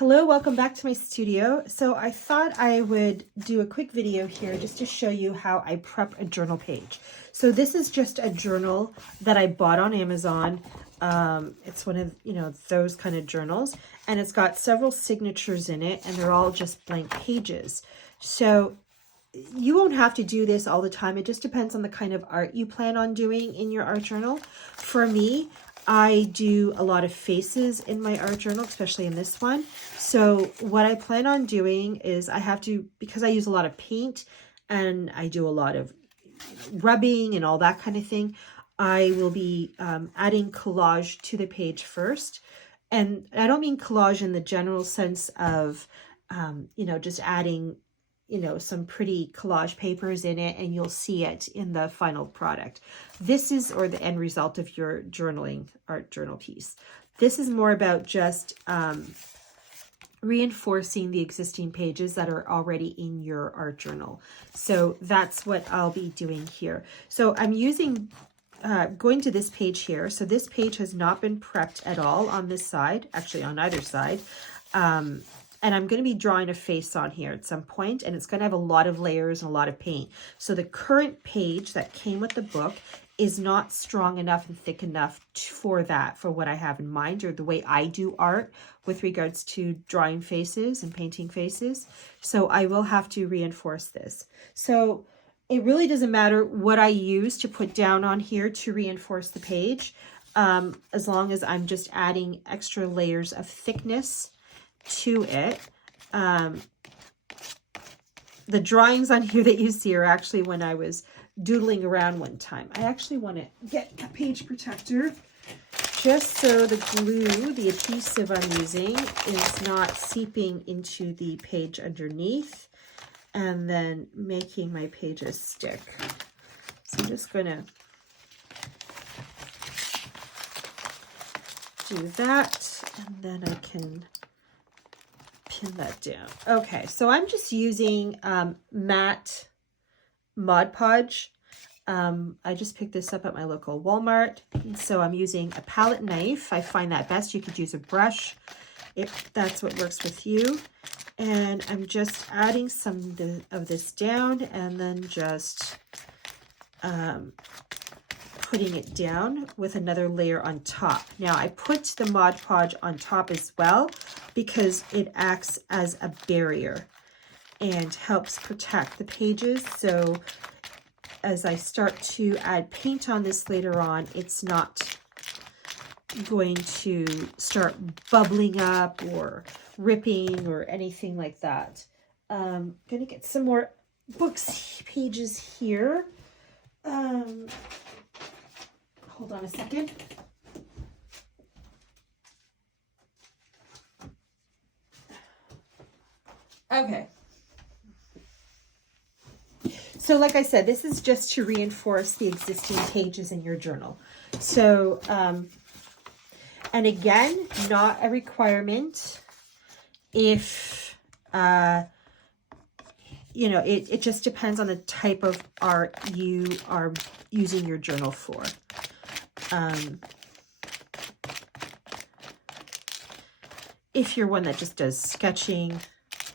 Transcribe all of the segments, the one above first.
Hello, welcome back to my studio. So I thought I would do a quick video here just to show you how I prep a journal page. So this is just a journal that I bought on Amazon. It's one of, those kind of journals, and it's got several signatures in it, and they're all just blank pages. So you won't have to do this all the time. It just depends on the kind of art you plan on doing in your art journal. For me, I do a lot of faces in my art journal, especially in this one. So what I plan on doing is because I use a lot of paint and I do a lot of rubbing and all that kind of thing, I will be adding collage to the page first. And I don't mean collage in the general sense of, just adding some pretty collage papers in it, and you'll see it in the final product. This is, or the end result of your art journal piece. This is more about just reinforcing the existing pages that are already in your art journal. So that's what I'll be doing here. So I'm going to this page here. So this page has not been prepped at all on this side, actually on either side. And I'm going to be drawing a face on here at some point, and it's going to have a lot of layers and a lot of paint. So the current page that came with the book is not strong enough and thick enough for what I have in mind, or the way I do art with regards to drawing faces and painting faces. So I will have to reinforce this. So it really doesn't matter what I use to put down on here to reinforce the page, as long as I'm just adding extra layers of thickness to it. The drawings on here that you see are actually when I was doodling around one time. I actually want to get a page protector just so the glue, the adhesive I'm using, is not seeping into the page underneath and then making my pages stick. So I'm just going to do that, and then I can pin that down. Okay, so I'm just using matte Mod Podge. I just picked this up at my local Walmart. So I'm using a palette knife. I find that best. You could use a brush if that's what works with you. And I'm just adding some of this down, and then just putting it down with another layer on top. Now I put the Mod Podge on top as well because it acts as a barrier and helps protect the pages. So as I start to add paint on this later on, it's not going to start bubbling up or ripping or anything like that. I'm gonna get some more books pages here. Hold on a second. Okay. So like I said, this is just to reinforce the existing pages in your journal. So, and again, not a requirement if, it just depends on the type of art you are using your journal for. If you're one that just does sketching,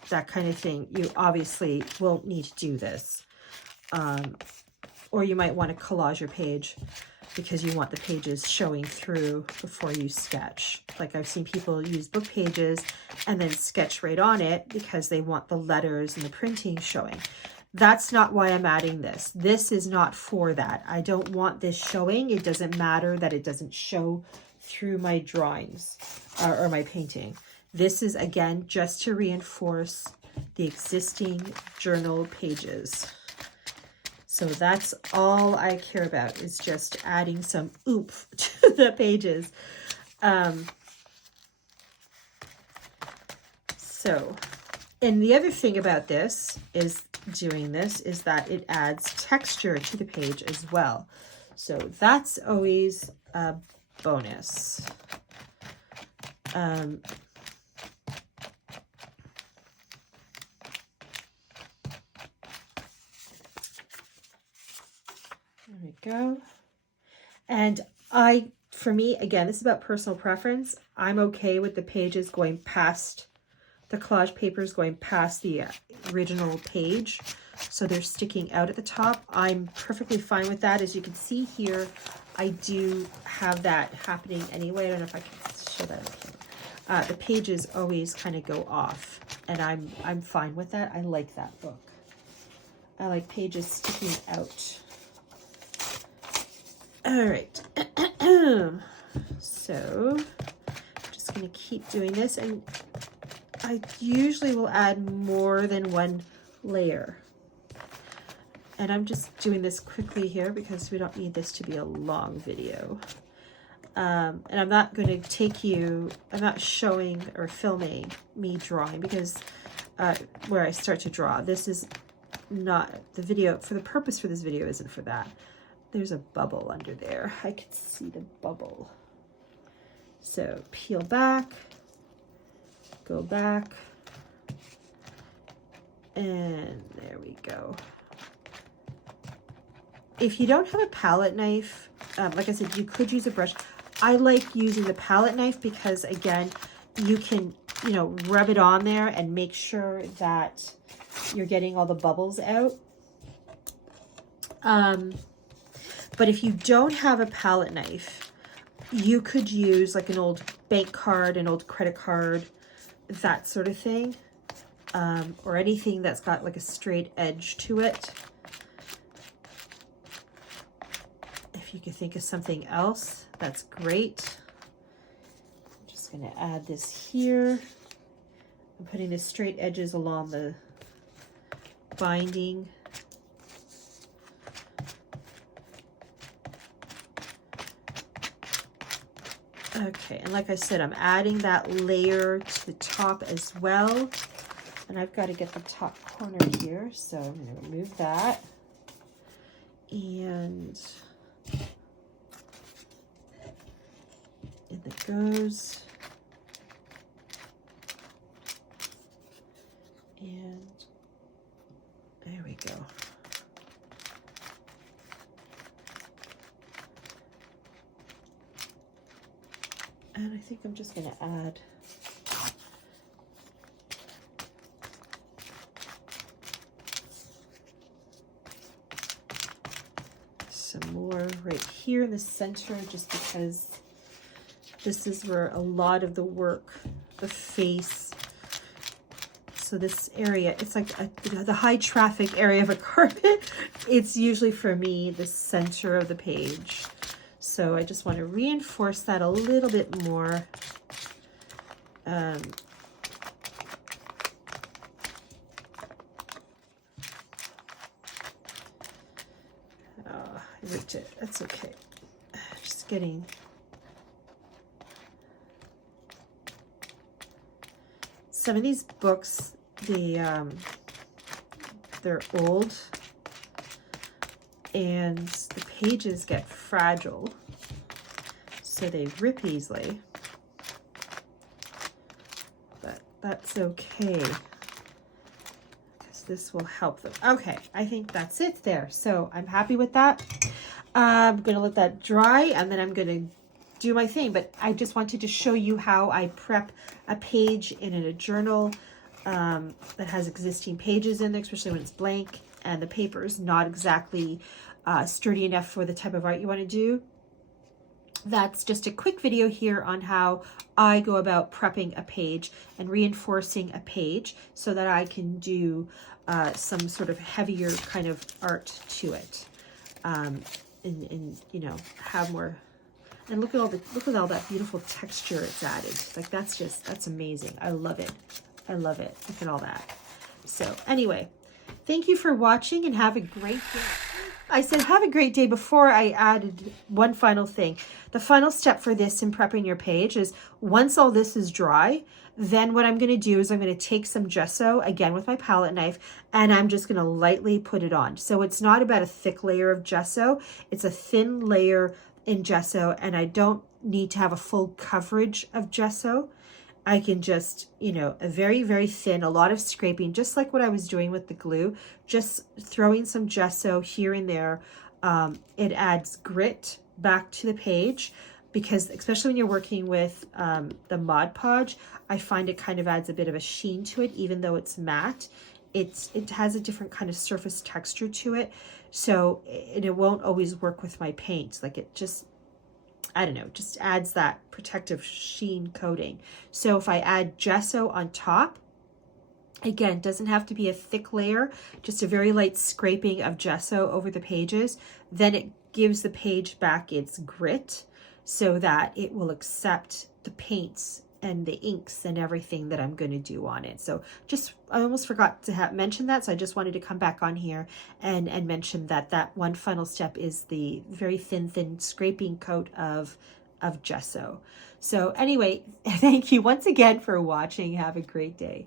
that kind of thing, you obviously won't need to do this. Or you might want to collage your page because you want the pages showing through before you sketch. Like I've seen people use book pages and then sketch right on it because they want the letters and the printing showing. That's not why I'm adding this. This is not for that. I don't want this showing. It doesn't matter that it doesn't show through my drawings or my painting. This is, again, just to reinforce the existing journal pages. So that's all I care about, is just adding some oomph to the pages. And the other thing about this is that it adds texture to the page as well. So that's always a bonus. There we go. And for me, again, this is about personal preference. I'm okay with the pages going past the collage papers going past the original page, so they're sticking out at the top. I'm perfectly fine with that. As you can see here, I do have that happening anyway. I don't know if I can show that. The pages always kind of go off, and I'm fine with that. I like that book. I like pages sticking out. All right. So I'm just going to keep doing this, and I usually will add more than one layer. And I'm just doing this quickly here because we don't need this to be a long video. And I'm not going to take you, I'm not showing or filming me drawing because where I start to draw. This is not the video, for the purpose for this video isn't for that. There's a bubble under there. I can see the bubble. So peel back, go back, and there we go. If you don't have a palette knife, like I said, you could use a brush. I like using the palette knife because, again, you can, you know, rub it on there and make sure that you're getting all the bubbles out. But if you don't have a palette knife, you could use like an old bank card, an old credit card, that sort of thing, or anything that's got like a straight edge to it. If you could think of something else, that's great. I'm just going to add this here. I'm putting the straight edges along the binding. Okay, and like I said, I'm adding that layer to the top as well. And I've got to get the top corner here, so I'm going to remove that. And in it goes. And there we go. And I think I'm just going to add some more right here in the center, just because this is where a lot of the work, the face. So this area, it's like the high traffic area of a carpet. It's usually for me the center of the page. So I just want to reinforce that a little bit more. I ripped it. That's okay. Just getting. Some of these books, they're old, and the pages get fragile, so they rip easily, but that's okay, because this will help them. Okay, I think that's it there, so I'm happy with that. I'm going to let that dry, and then I'm going to do my thing, but I just wanted to show you how I prep a page in a journal that has existing pages in there, especially when it's blank and the paper is not exactly sturdy enough for the type of art you want to do. That's just a quick video here on how I go about prepping a page and reinforcing a page so that I can do some sort of heavier kind of art to it, and you know, have more. And look at all that beautiful texture it's added. Like that's amazing. I love it. I love it. Look at all that. So anyway, thank you for watching and have a great day. I said have a great day before I added one final thing. The final step for this in prepping your page is once all this is dry, then what I'm going to do is I'm going to take some gesso, again with my palette knife, and I'm just going to lightly put it on. So it's not about a thick layer of gesso. It's a thin layer in gesso, and I don't need to have a full coverage of gesso. I can just, you know, a very, very thin, a lot of scraping, just like what I was doing with the glue, just throwing some gesso here and there. It adds grit back to the page, because especially when you're working with the Mod Podge, I find it kind of adds a bit of a sheen to it, even though it's matte. It has a different kind of surface texture to it, so it won't always work with my paint. Like it just, I don't know, just adds that protective sheen coating. So if I add gesso on top, again, doesn't have to be a thick layer, just a very light scraping of gesso over the pages, then it gives the page back its grit so that it will accept the paints and the inks and everything that I'm going to do on it. So just, I almost forgot to mention that, so I just wanted to come back on here and mention that that one final step is the very thin scraping coat of gesso. So anyway, thank you once again for watching. Have a great day.